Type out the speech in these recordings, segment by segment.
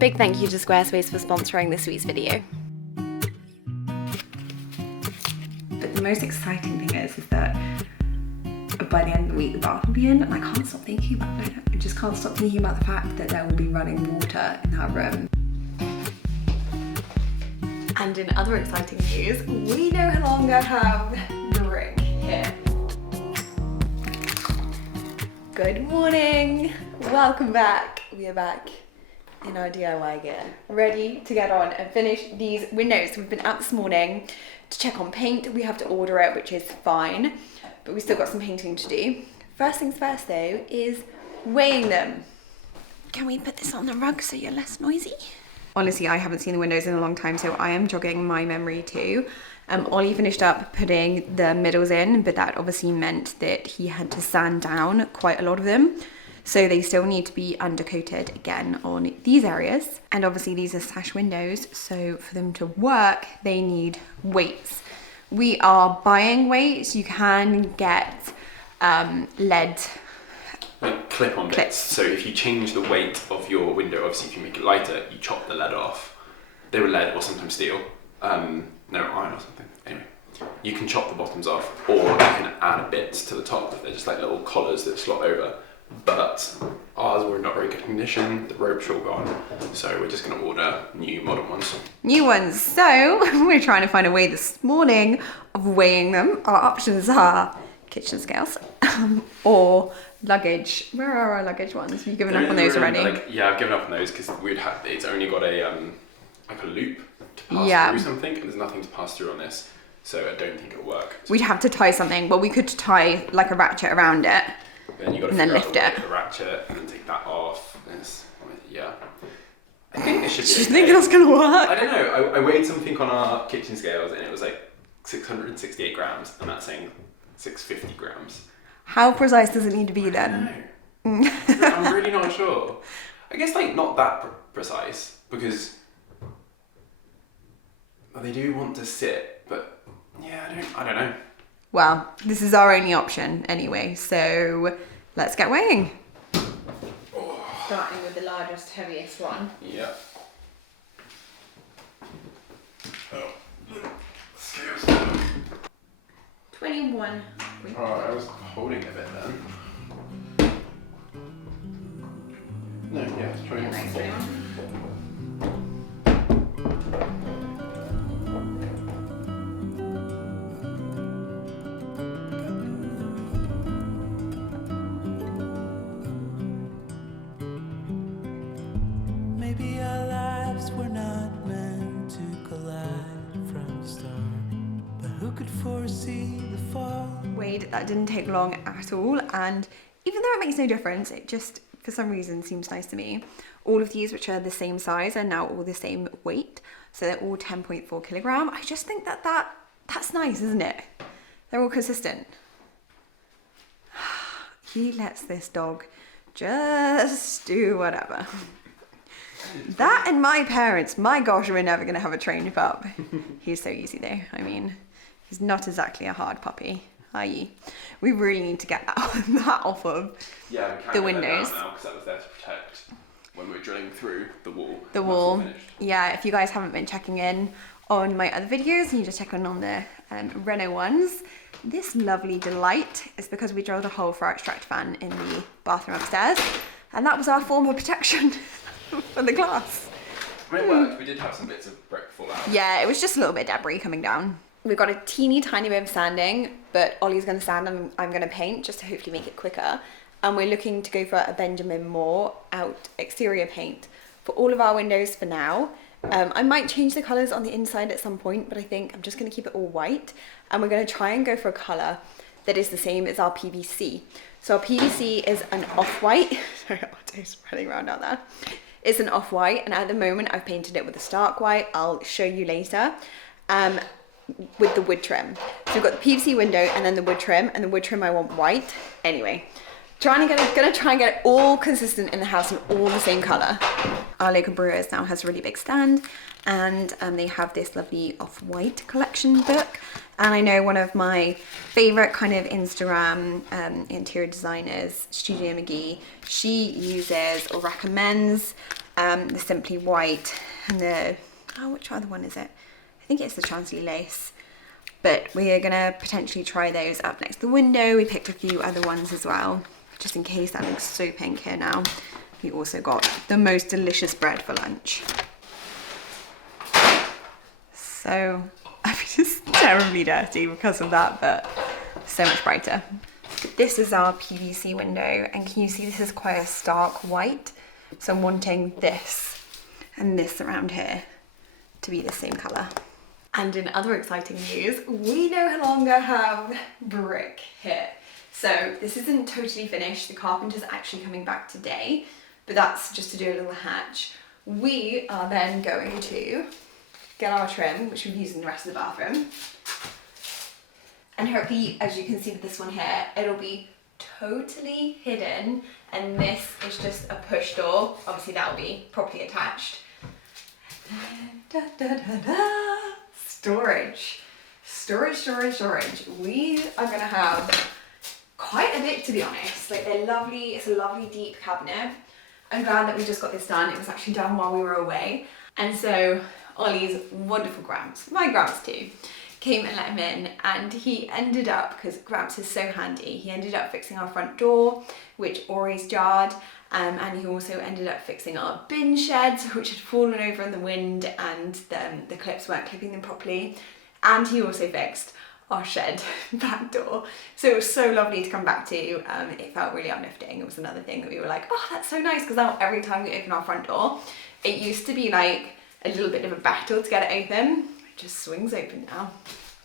Big thank you to Squarespace for sponsoring this week's video. But the most exciting thing is that by the end of the week the bath will be in, and I can't stop thinking about it. I just can't stop thinking about the fact that there will be running water in that room. And in other exciting news, we no longer have the ring here. Good morning, welcome back. We are back in our DIY gear, ready to get on and finish these windows. We've been out this morning to check on paint. We have to order it, which is fine, but we still got some painting to do. First things first though is weighing them. Can we put this on the rug so you're less noisy? Honestly, I haven't seen the windows in a long time, so I am jogging my memory too. Ollie finished up putting the middles in, but that obviously meant that he had to sand down quite a lot of them. So they still need to be undercoated again on these areas. And obviously these are sash windows, so for them to work, they need weights. We are buying weights. You can get lead like clip-on bits. So if you change the weight of your window, obviously if you make it lighter, you chop the lead off. They were lead or sometimes steel. No, iron or something. Anyway, you can chop the bottoms off, or you can add bits to the top. They're just like little collars that slot over. But ours were in not very good condition, the ropes are all gone, so we're just going to order new modern ones. New ones. So we're trying to find a way this morning of weighing them. Our options are kitchen scales or luggage. Where are our luggage ones? Have you given up on those already? Yeah, I've given up on those because it's only got a like a loop to pass through something, and there's nothing to pass through on this, so I don't think it'll work. We'd have to tie something. Well, we could tie like a ratchet around it. Then you got to and then lift it. The ratchet and then take that off. Yeah. I think it should be. Do you think that's gonna work? I don't know. I weighed something on our kitchen scales and it was like 668 grams, and that's saying 650 grams. How precise does it need to be then? I don't know. I'm really not sure. I guess like not that precise, because they do want to sit, but yeah, I don't know. Well, this is our only option anyway, so let's get weighing. Starting with the largest, heaviest one. Yeah. Oh. Scales. 21. Oh, I was holding a bit then. No, yeah, it's 21. Yeah, 21. Maybe our lives were not meant to collide from the start, but who could foresee the fall? Weighed, that didn't take long at all, and even though it makes no difference, it just for some reason seems nice to me. All of these, which are the same size, are now all the same weight, so they're all 10.4 kilogram. I just think that's nice, isn't it? They're all consistent. He lets this dog just do whatever. That and my parents, my gosh, we're never gonna have a trained pup. He's so easy though. I mean, he's not exactly a hard puppy, are you? We really need to get that off of the windows. Now, because that was there to protect when we're drilling through the wall. The wall. Yeah, if you guys haven't been checking in on my other videos, you just check on the Renault ones. This lovely delight is because we drilled a hole for our extract fan in the bathroom upstairs, and that was our form of protection for the glass. I mean, it worked. We did have some bits of brick fall out. Yeah, it was just a little bit debris coming down. We've got a teeny tiny bit of sanding, but Ollie's going to sand and I'm going to paint just to hopefully make it quicker. And we're looking to go for a Benjamin Moore out exterior paint for all of our windows for now. I might change the colours on the inside at some point, but I think I'm just going to keep it all white. And we're going to try and go for a colour that is the same as our PVC. So our PVC is an off-white. Sorry, Otto's running around out there. It's an off-white, and at the moment I've painted it with a stark white. I'll show you later. With the wood trim. So we've got the PVC window and then the wood trim, and the wood trim I want white. Anyway, gonna try and get it all consistent in the house and all the same colour. Our local Brewers now has a really big stand, and they have this lovely off-white collection book. And I know one of my favourite kind of Instagram interior designers, Studio McGee, she uses or recommends the Simply White and the, which other one is it? I think it's the Chantilly lace. But we are gonna potentially try those up next to the window. We picked a few other ones as well, just in case. That looks so pink here now. We also got the most delicious bread for lunch. So I'm just terribly dirty because of that, but so much brighter. This is our PVC window, and can you see this is quite a stark white? So I'm wanting this and this around here to be the same colour. And in other exciting news, we no longer have brick here. So this isn't totally finished. The carpenter's actually coming back today, but that's just to do a little hatch. We are then going to get our trim, which we've used in the rest of the bathroom. And hopefully, as you can see with this one here, it'll be totally hidden. And this is just a push door. Obviously that'll be properly attached. Da, da, da, da. Storage. We are gonna have quite a bit, to be honest. Like, they're lovely, it's a lovely deep cabinet. I'm glad that we just got this done. It was actually done while we were away. And so Ollie's wonderful Gramps, my Gramps too, came and let him in, and he ended up, because Gramps is so handy, he ended up fixing our front door, which always jarred, and he also ended up fixing our bin sheds, which had fallen over in the wind, and the clips weren't clipping them properly, and he also fixed our shed back door. So it was so lovely to come back to. It felt really uplifting. It was another thing that we were like, oh, that's so nice, because now every time we open our front door, it used to be like a little bit of a battle to get it open. It just swings open now.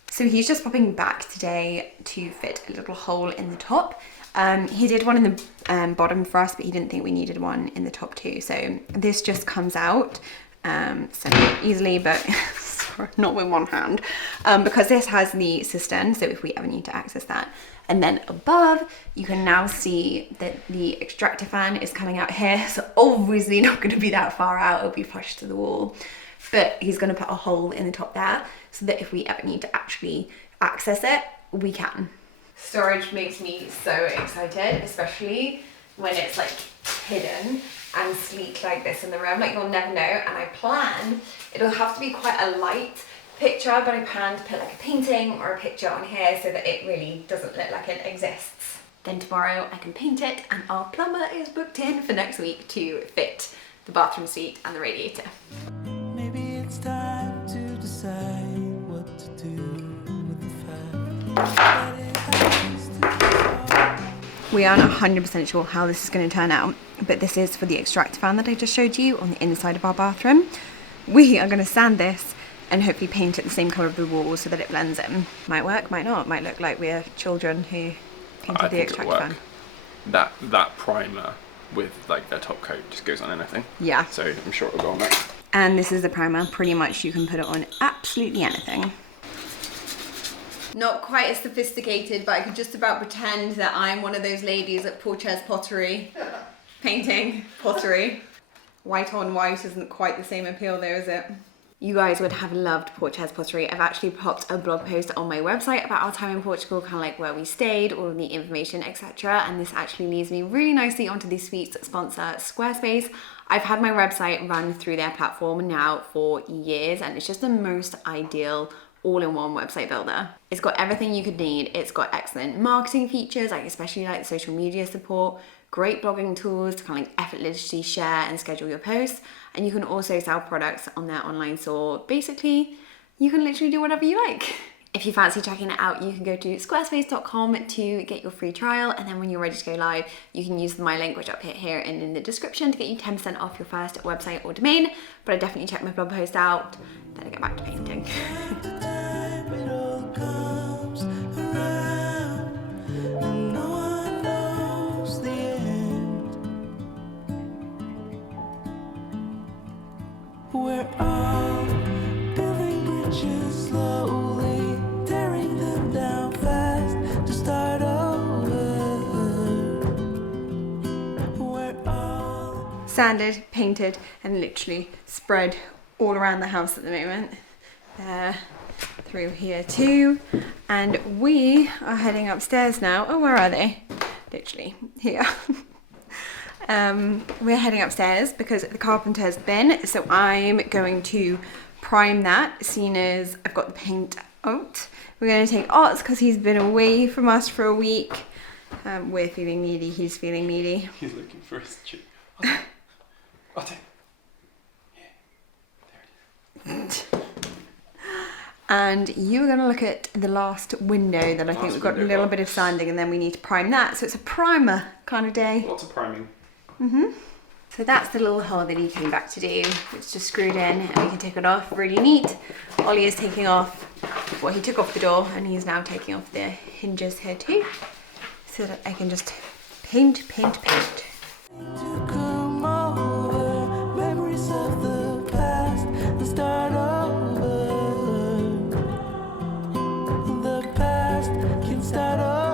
So he's just popping back today to fit a little hole in the top. He did one in the bottom for us, but he didn't think we needed one in the top too. So this just comes out so easily, but not with one hand, because this has the cistern, so if we ever need to access that. And then above, you can now see that the extractor fan is coming out here, so obviously not going to be that far out, it'll be flush to the wall. But he's going to put a hole in the top there, so that if we ever need to actually access it, we can. Storage makes me so excited, especially when it's like hidden and sleek like this in the room. Like, you'll never know. And I plan, it'll have to be quite a light picture, but I plan to put like a painting or a picture on here so that it really doesn't look like it exists. Then tomorrow I can paint it, and our plumber is booked in for next week to fit the bathroom suite and the radiator. Maybe it's time to decide what to do with the fact that it has to be. We aren't 100% sure how this is going to turn out, but this is for the extractor fan that I just showed you on the inside of our bathroom. We are going to sand this and hopefully paint it the same colour of the walls so that it blends in. Might work, might not. Might look like we're children who painted the extractor fan. That primer with like their top coat just goes on anything. Yeah. So I'm sure it'll go on that. And this is the primer. Pretty much you can put it on absolutely anything. Not quite as sophisticated, but I could just about pretend that I'm one of those ladies at Porches Pottery painting pottery. White on white isn't quite the same appeal though, is it? You guys would have loved Porches Pottery. I've actually popped a blog post on my website about our time in Portugal, kind of like where we stayed, all of the information, etc. And this actually leads me really nicely onto the sweets sponsor, Squarespace. I've had my website run through their platform now for years, and it's just the most ideal all-in-one website builder. It's got everything you could need. It's got excellent marketing features, like especially like social media support, great blogging tools to kind of like effortlessly share and schedule your posts, and you can also sell products on their online store. Basically, you can literally do whatever you like. If you fancy checking it out, you can go to squarespace.com to get your free trial, and then when you're ready to go live, you can use my link, which I'll put here and in the description, to get you 10% off your first website or domain. But I definitely check my blog post out. Then I get back to painting. It all comes around, and no one knows the end. We're all building bridges slowly, tearing them down fast to start over. We're all Sanded, painted, and literally spread all around the house at the moment. There, through here too. And we are heading upstairs now. Oh, where are they? Literally here. We're heading upstairs because the carpenter's been, so I'm going to prime that, seeing as I've got the paint out. We're going to take Ots because he's been away from us for a week. We're feeling needy, he's feeling needy. He's looking for his cheek. Otte. Yeah, there it is. And you're going to look at the last window that I think we've got a little bit of sanding, and then we need to prime that. So it's a primer kind of day. Lots of priming. So that's the little hole that he came back to do. It's just screwed in and we can take it off. Really neat. Ollie is taking off, well, he took off the door and he's now taking off the hinges here too, so that I can just paint. To come over, memories of the past and start over. The past can start over.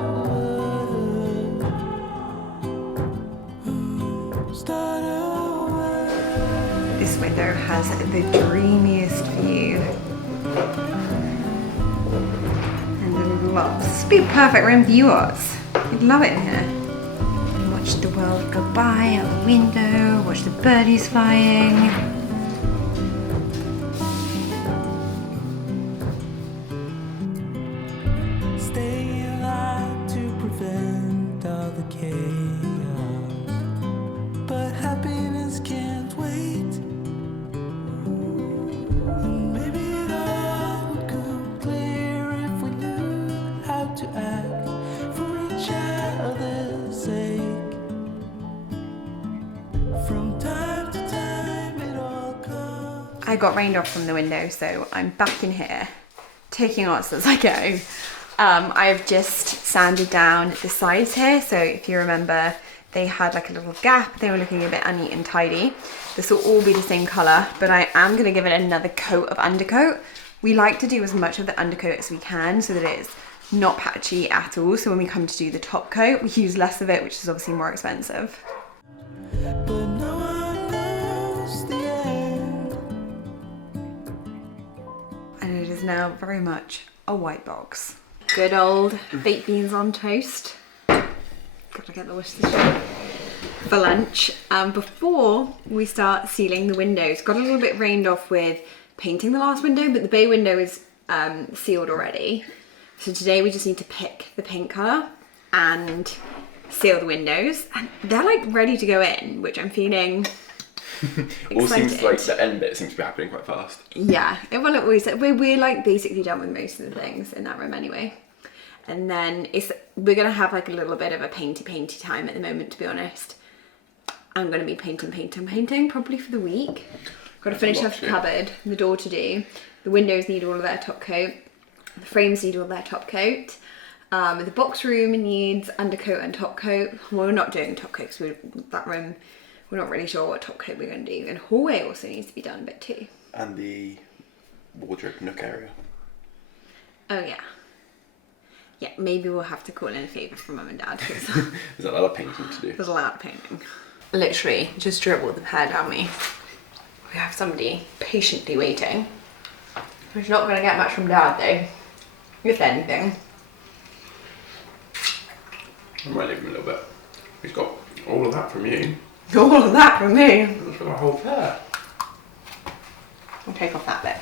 Start over. This window has the dreamiest view. And lots. It'd be perfect room for yours. You'd love it in here. Watch the world go by out the window, watch the birdies flying. Stay alive to prevent all the chaos, but happiness can't wait. And maybe it all would come clear if we knew how to act for each other's sake. From time to time it all comes. I got rained off from the window, so I'm back in here, taking Ots as I go. I've just sanded down the sides here, so if you remember, they had like a little gap, they were looking a bit unneat and tidy. This will all be the same colour, but I am going to give it another coat of undercoat. We like to do as much of the undercoat as we can so that it's not patchy at all, so when we come to do the top coat, we use less of it, which is obviously more expensive. But no one knows the end. And it is now very much a white box. Good old baked beans on toast. Gotta get the Worcestershire for lunch. Before we start sealing the windows, got a little bit rained off with painting the last window, but the bay window is sealed already. So today we just need to pick the paint colour and seal the windows. And they're like ready to go in, which I'm feeling All excited. seems like the end bit seems to be happening quite fast. Yeah, well, it always, we're like basically done with most of the things in that room anyway. And then we're gonna have like a little bit of a painty time at the moment, to be honest. I'm gonna be painting probably for the week. Got to finish off the cupboard, the door to do. The windows need all of their top coat. The frames need all their top coat. The box room needs undercoat and top coat. Well, we're not doing top coat because that room, we're not really sure what top coat we're going to do. And hallway also needs to be done a bit too. And the wardrobe nook area. Oh yeah. Yeah, maybe we'll have to call in a favour from Mum and Dad because There's a lot of painting to do. there's a lot of painting. Literally, just dribble the pair down me. We have somebody patiently waiting. We're not going to get much from Dad though, if anything. I might leave him a little bit. He's got all of that from you. All of that from me. He's got a whole pair. I'll take off that bit.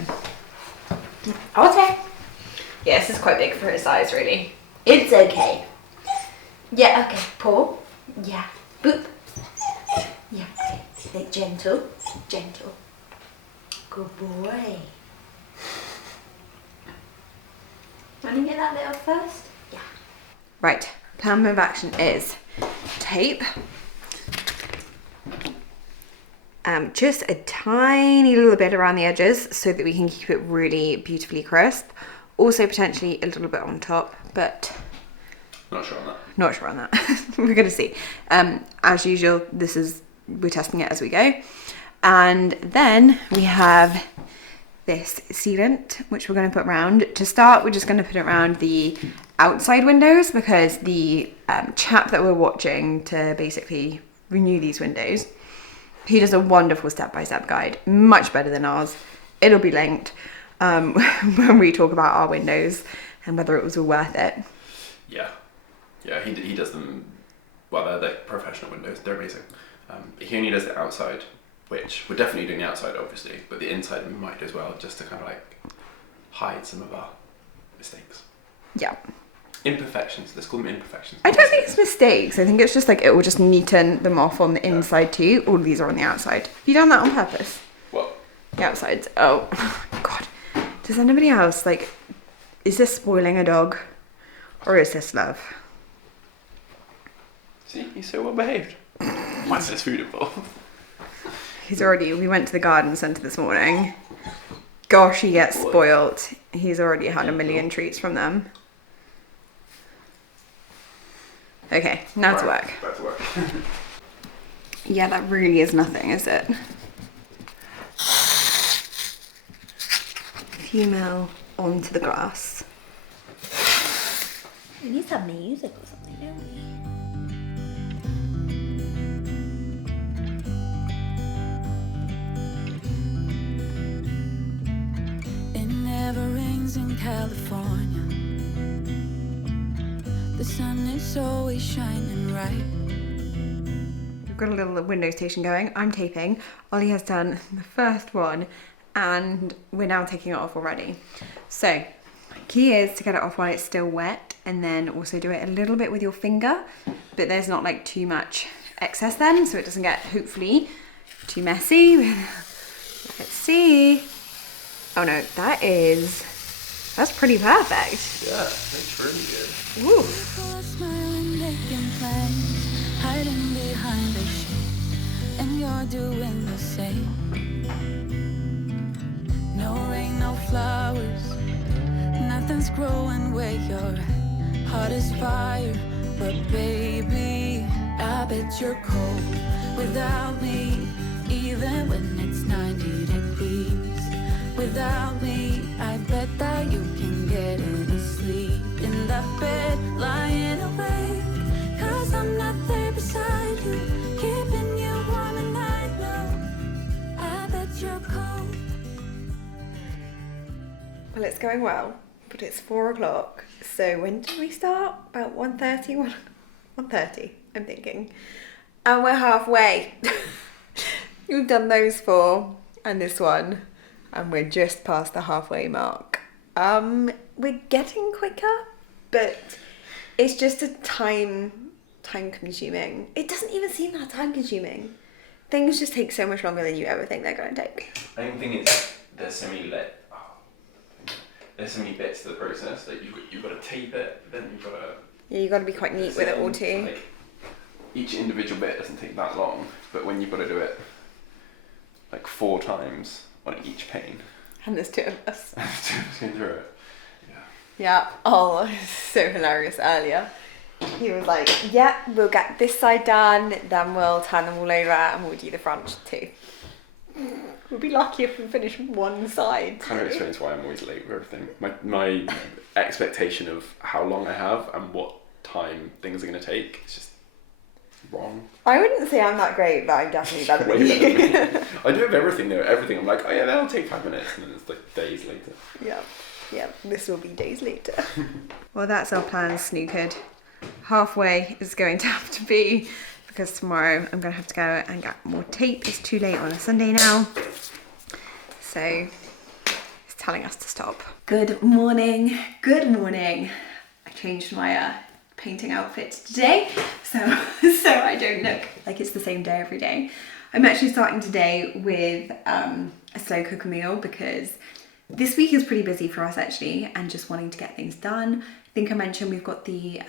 Okay. Yeah, this is quite big for his size, really. It's okay. Yeah, okay. Paul. Yeah. Boop. Yeah, okay. Like gentle. Good boy. Want to get that bit off first? Yeah. Right. Plan of action is tape. Just a tiny little bit around the edges so that we can keep it really beautifully crisp. Also potentially a little bit on top, but Not sure on that. not sure on that. We're gonna see. As usual, we're testing it as we go. And then we have this sealant, which we're gonna put around. To start, we're just gonna put it around the outside windows because the chap that we're watching to basically renew these windows, he does a wonderful step-by-step guide, much better than ours. It'll be linked when we talk about our windows and whether it was all worth it. Yeah, he does them. Well, they're professional windows. They're amazing. He only does it outside, which we're definitely doing the outside, obviously, but the inside we might do as well, just to kind of like hide some of our mistakes. Yeah. Imperfections. Let's call them imperfections. I don't think it's mistakes. I think it's just like it will just neaten them off on the inside too. All of these are on the outside. Have you done that on purpose? What? The outsides. Oh, God. Does anybody else, like, is this spoiling a dog? Or is this love? See, he's so well behaved. Why is this food involved? We went to the garden centre this morning. Gosh, he gets spoilt. He's already had a million treats from them. Okay, now to work. Back to work. Yeah, that really is nothing, is it? Female onto the grass. We need some music or something, don't we? It never rains in California. The sun is always shining right. We've got a little window station going. I'm taping. Ollie has done the first one and we're now taking it off already. So, key is to get it off while it's still wet and then also do it a little bit with your finger, but there's not like too much excess then, so it doesn't get, hopefully, too messy. Let's see. Oh no, that's pretty perfect. Yeah, that's really good. Woo. People are smiling, making plans, hiding behind the shades, and you're doing the same. No rain, no flowers, nothing's growing where you're at. Heart is fire, but baby, I bet you're cold without me, even when it's 90 degrees. Without me, I bet that you can get any sleep in that bed, lying awake. 'Cause I'm not there beside you, keeping you warm, and I know I bet you're cold. Well, it's going well, but it's 4 o'clock. So when did we start? About 1:30? 1:30, I'm thinking. And we're halfway. We've done those 4 and this one. And we're just past the halfway mark. We're getting quicker, but it's just a time consuming. It doesn't even seem that time consuming. Things just take so much longer than you ever think they're going to take. I think the thing is, there's so many bits to the process that you've got to tape it, then you've got to... Yeah, you've got to be quite neat with it all too. Like, each individual bit doesn't take that long, but when you've got to do it like 4 times on each pane. And there's 2 of us. Through it. Yeah, oh, so hilarious earlier. He was like, yeah, we'll get this side done, then we'll turn them all over and we'll do the front too. We'll be lucky if we finish one side. Kind of explains why I'm always late with everything. My expectation of how long I have and what time things are going to take is just wrong. I wouldn't say I'm that great, but I'm definitely better than Way better you. than me. I do have everything though. Everything I'm like, oh yeah, that'll take 5 minutes, and then it's like days later. Yeah, this will be days later. Well, that's our plan snookered. Halfway is going to have to be, because tomorrow I'm going to have to go and get more tape. It's too late on a Sunday now. So it's telling us to stop. Good morning. I changed my painting outfit today, so I don't look like it's the same day every day. I'm actually starting today with a slow cooker meal because this week is pretty busy for us actually, and just wanting to get things done. I think I mentioned we've got the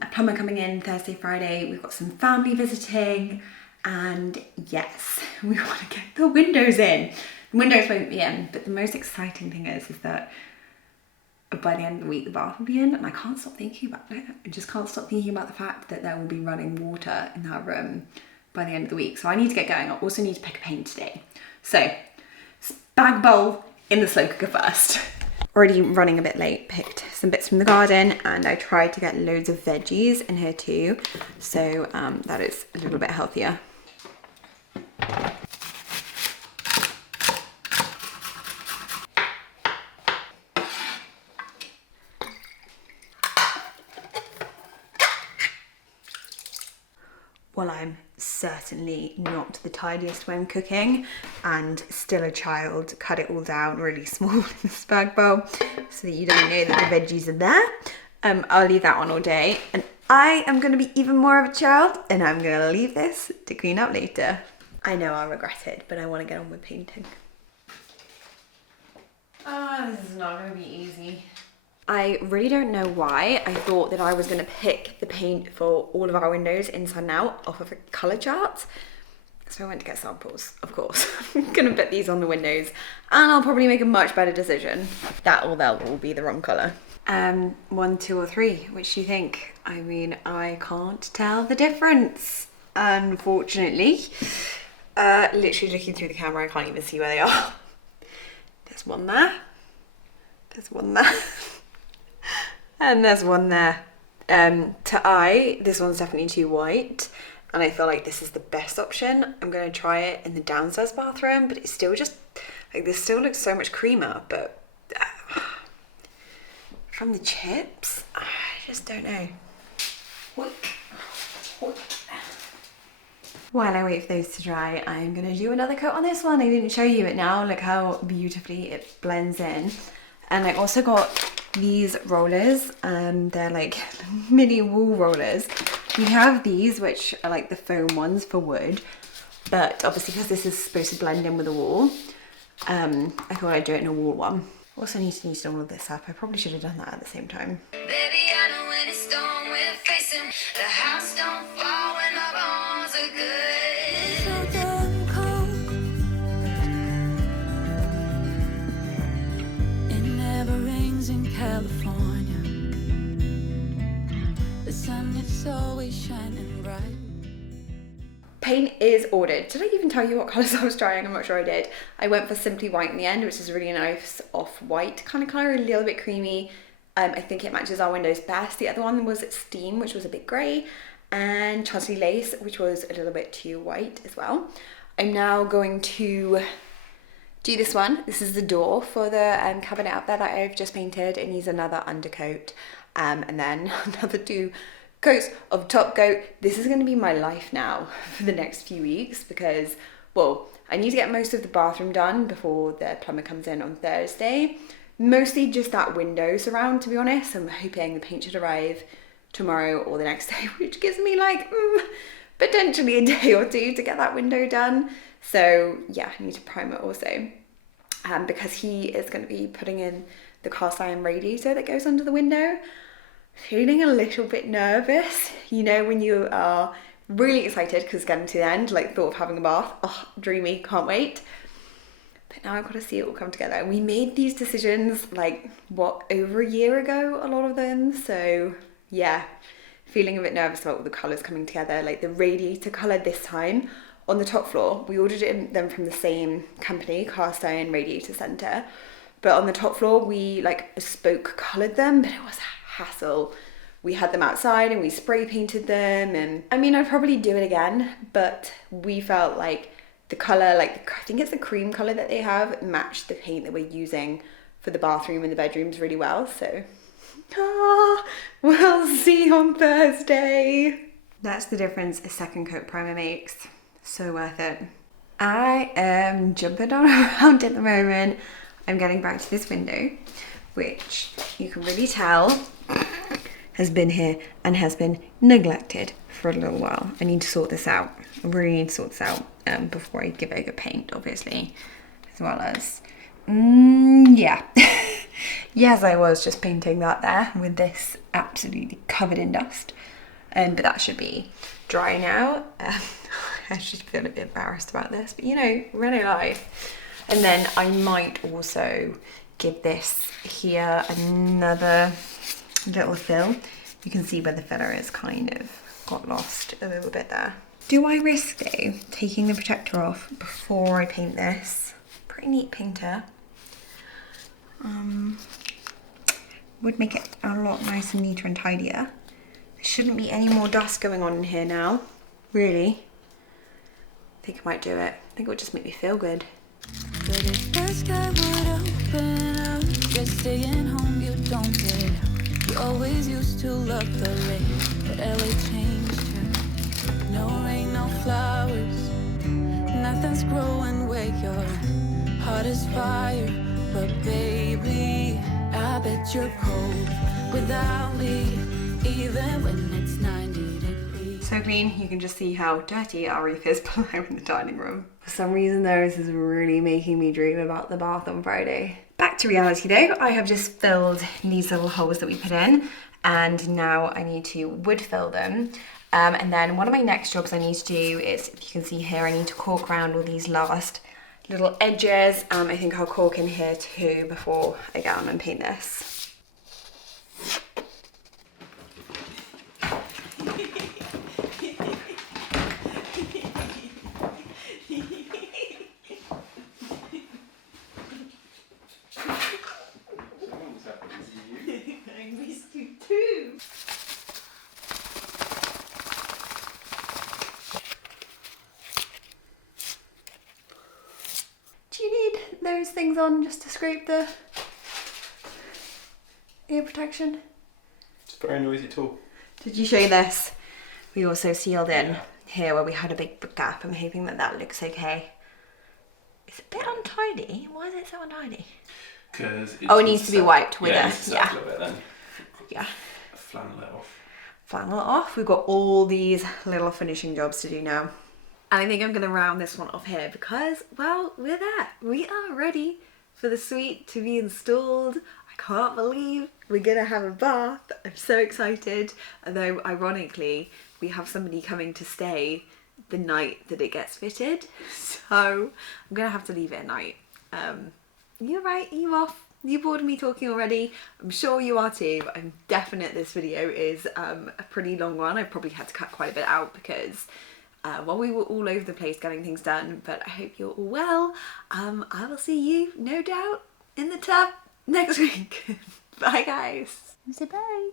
a plumber coming in Thursday, Friday. We've got some family visiting, and yes, we want to get the windows in. The windows won't be in, but the most exciting thing is that by the end of the week the bath will be in, and I can't stop thinking about it. I just can't stop thinking about the fact that there will be running water in that room by the end of the week. So I need to get going. I also need to pick a paint today. So bag bowl in the slow cooker first. Already running a bit late, picked some bits from the garden, and I tried to get loads of veggies in here too, so that is a little bit healthier. Well, I'm certainly not the tidiest when cooking, and still a child, cut it all down really small in the Sprague bowl so that you don't know that the veggies are there. I'll leave that on all day, and I am going to be even more of a child, and I'm going to leave this to clean up later. I know I'll regret it, but I want to get on with painting. This is not going to be easy. I really don't know why I thought that I was going to pick the paint for all of our windows inside and out off of a colour chart. So I went to get samples, of course. I'm going to put these on the windows and I'll probably make a much better decision. That or they'll all be the wrong colour. 1, 2 or 3, which do you think? I mean, I can't tell the difference, unfortunately. Literally looking through the camera, I can't even see where they are. There's one there. There's one there. And there's one there. To eye, this one's definitely too white, and I feel like this is the best option. I'm going to try it in the downstairs bathroom, but it's still just, like, this still looks so much creamer, but from the chips, I just don't know. While I wait for those to dry, I'm going to do another coat on this one. I didn't show you it now. Look how beautifully it blends in. And I also got these rollers. They're like mini wool rollers. We have these, which are like the foam ones for wood. But obviously, because this is supposed to blend in with the wool, I thought I'd do it in a wool one. Also need to neaten all of this up. I probably should have done that at the same time. Baby, I know when it's storm we're facing. The house don't fall when our bones are good. So damn cold. It never rains in California. The sun is always shining bright. Paint is ordered. Did I even tell you what colours I was trying? I'm not sure I did. I went for Simply White in the end, which is a really nice off-white kind of colour, a little bit creamy. I think it matches our windows best. The other one was Steam, which was a bit grey, and Chantilly Lace, which was a little bit too white as well. I'm now going to do this one. This is the door for the cabinet up there that I've just painted. It needs another undercoat, and then another 2 coats of top coat. This is going to be my life now for the next few weeks because, well, I need to get most of the bathroom done before the plumber comes in on Thursday. Mostly just that window surround, to be honest. I'm hoping the paint should arrive tomorrow or the next day, which gives me like potentially a day or 2 to get that window done. So yeah, I need to prime it also, because he is going to be putting in the cast iron radiator that goes under the window. Feeling a little bit nervous, you know, when you are really excited because it's getting to the end, like thought of having a bath, oh, dreamy, can't wait. But now I've got to see it all come together. We made these decisions like, what, over a year ago, a lot of them. So yeah, feeling a bit nervous about all the colours coming together. Like the radiator colour this time on the top floor, we ordered them from the same company, Cast Iron Radiator Centre. But on the top floor, we like bespoke coloured them, but it was hassle. We had them outside and we spray painted them, and I mean, I'd probably do it again, but we felt like the colour, like I think it's the cream colour that they have, matched the paint that we're using for the bathroom and the bedrooms really well. So we'll see on Thursday. That's the difference a second coat primer makes. So worth it. I am jumping all around at the moment. I'm getting back to this window, which you can really tell has been here and has been neglected for a little while. I need to sort this out. I really need to sort this out before I give it a good paint, obviously, as well as, yeah. Yes, I was just painting that there with this absolutely covered in dust, but that should be dry now. I just feel a bit embarrassed about this, but you know, really life. And then I might also give this here another little fill. You can see where the filler is kind of got lost a little bit there. Do I risk though taking the protector off before I paint this? Pretty neat painter. Would make it a lot nicer, neater and tidier. There shouldn't be any more dust going on in here now, really. I think I might do it. I think it would just make me feel good. But if the sky would open up, just staying home, you don't get it. You always used to love the rain, but LA changed you. No rain, no flowers, nothing's growing where your heart is fire. But baby, I bet you're cold without me, even when it's 90 degrees. So clean, you can just see how dirty our roof is below in the dining room. For some reason though, this is really making me dream about the bath on Friday. Back to reality though, I have just filled these little holes that we put in, and now I need to wood fill them. And then one of my next jobs I need to do is, if you can see here, I need to caulk around all these last little edges. I think I'll caulk in here too before I get on and paint this. Do you need those things on just to scrape the ear protection? It's a very noisy tool. Did you show this? We also sealed in here where we had a big gap. I'm hoping that that looks okay. It's a bit untidy. Why is it so untidy? Because it needs to be wiped with it. a Little bit then. Yeah. Flannel it off. Flannel it off. We've got all these little finishing jobs to do now. And I think I'm going to round this one off here because, well, we're there. We are ready for the suite to be installed. I can't believe we're going to have a bath. I'm so excited. Although, ironically, we have somebody coming to stay the night that it gets fitted. So, I'm going to have to leave it at night. You're right, you off. You bored of me talking already. I'm sure you are too, but I'm definite this video is a pretty long one. I probably had to cut quite a bit out because well, we were all over the place getting things done, but I hope you're all well. I will see you, no doubt, in the tub next week. Bye guys. Say bye.